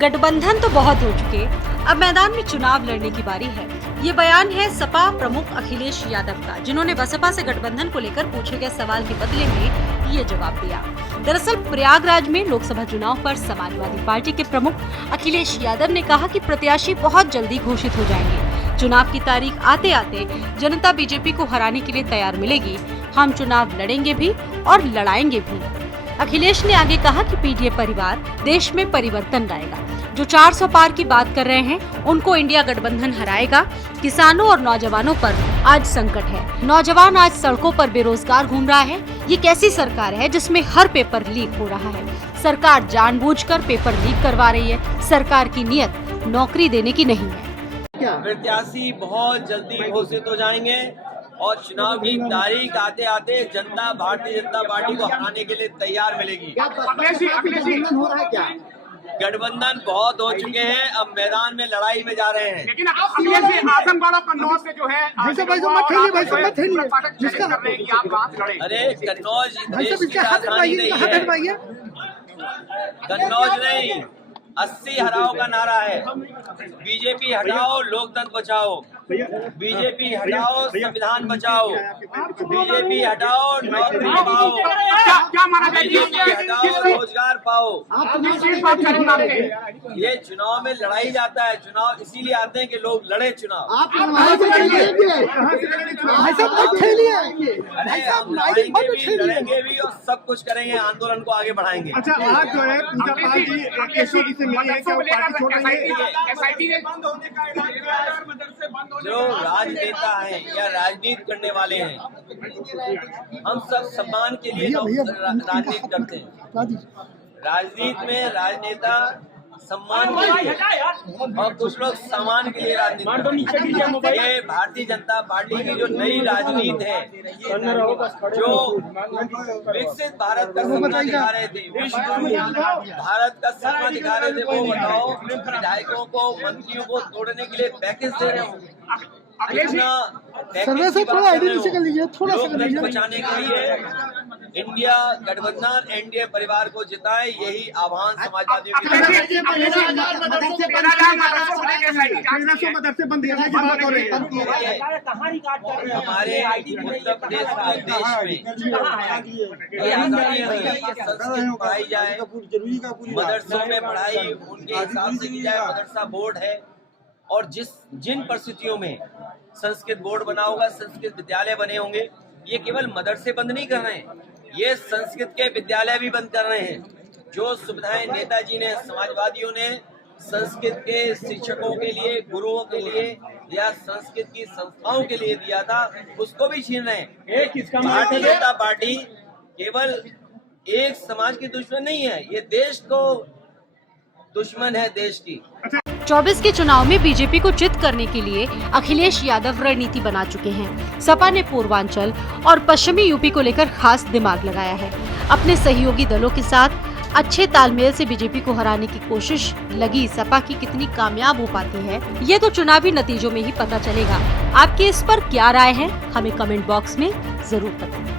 गठबंधन तो बहुत हो चुके, अब मैदान में चुनाव लड़ने की बारी है। ये बयान है सपा प्रमुख अखिलेश यादव का, जिन्होंने बसपा से गठबंधन को लेकर पूछे गए सवाल के बदले में ये जवाब दिया। दरअसल प्रयागराज में लोकसभा चुनाव पर समाजवादी पार्टी के प्रमुख अखिलेश यादव ने कहा कि प्रत्याशी बहुत जल्दी घोषित हो जाएंगे। चुनाव की तारीख आते आते जनता बीजेपी को हराने के लिए तैयार मिलेगी। हम चुनाव लड़ेंगे भी और लड़ाएंगे भी। अखिलेश ने आगे कहा कि पीडीए परिवार देश में परिवर्तन लाएगा। जो 400 पार की बात कर रहे हैं उनको इंडिया गठबंधन हराएगा। किसानों और नौजवानों पर आज संकट है। नौजवान आज सड़कों पर बेरोजगार घूम रहा है। ये कैसी सरकार है जिसमें हर पेपर लीक हो रहा है? सरकार जानबूझकर पेपर लीक करवा रही है। सरकार की नियत नौकरी देने की नहीं है। प्रत्याशी बहुत जल्दी घोषित हो जाएंगे और चुनाव की तारीख आते आते जनता भारतीय जनता पार्टी को हराने के लिए तैयार मिलेगी। गठबंधन बहुत हो चुके हैं, अब मैदान में लड़ाई में जा रहे हैं। लेकिन आजमगढ़ और कन्नौज से जो है अरे कन्नौज देश की राजधानी नहीं है, कन्नौज नहीं। 80 हराओ का नारा है। बीजेपी हटाओ लोकतंत्र बचाओ, बीजेपी हटाओ संविधान बचाओ, बीजेपी हटाओ नौकरी पाओ, बीजेपी हटाओ रोजगार पाओ। ये चुनाव में लड़ाई जाता है। चुनाव इसीलिए आते हैं कि लोग लड़े चुनाव। लड़ेंगे भी और सब कुछ करेंगे, आंदोलन को आगे बढ़ाएंगे। अच्छा, आज जो है पूजा पाठ जो राजनेता हैं या राजनीति करने वाले हैं, हम सब सम्मान के लिए राजनीति करते हैं। राजनीति में राजनेता सम्मान के लिए और कुछ लोग सम्मान के लिए राजनीति करते हैं। ये भारतीय जनता पार्टी की जो नई राजनीति है, जो विकसित भारत का सपना दिखा रहे थे, विश्व भारत का सपना दिखा रहे थे, वो बताओ विधायकों को मंत्रियों को तोड़ने के लिए पैकेज दे रहे हो। लोकतंत्र बचाने के लिए इंडिया गठबंधन एनडीए परिवार को जिताए, यही आह्वान समाजवादी हमारे उत्तर प्रदेश के देश में संस्कृत पढ़ाई जाए, मदरसों में पढ़ाई उनके हिसाब से की जाए। मदरसा बोर्ड है और जिन परिस्थितियों में संस्कृत बोर्ड बना होगा, संस्कृत विद्यालय बने होंगे, ये केवल मदरसे बंद नहीं कर रहे हैं, ये संस्कृत के विद्यालय भी बंद कर रहे हैं। जो सुविधाएं नेताजी ने, समाजवादियों ने संस्कृत के शिक्षकों के लिए, गुरुओं के लिए या संस्कृत की संस्थाओं के लिए दिया था, उसको भी छीन रहे हैं। भारतीय जनता पार्टी केवल एक समाज की दुश्मन नहीं है, ये देश को दुश्मन है, देश की। 24 के चुनाव में बीजेपी को चित करने के लिए अखिलेश यादव रणनीति बना चुके हैं। सपा ने पूर्वांचल और पश्चिमी यूपी को लेकर खास दिमाग लगाया है। अपने सहयोगी दलों के साथ अच्छे तालमेल से बीजेपी को हराने की कोशिश लगी सपा की कितनी कामयाब हो पाती है, ये तो चुनावी नतीजों में ही पता चलेगा। आपकी इस पर क्या राय है, हमें कमेंट बॉक्स में जरूर बताएं।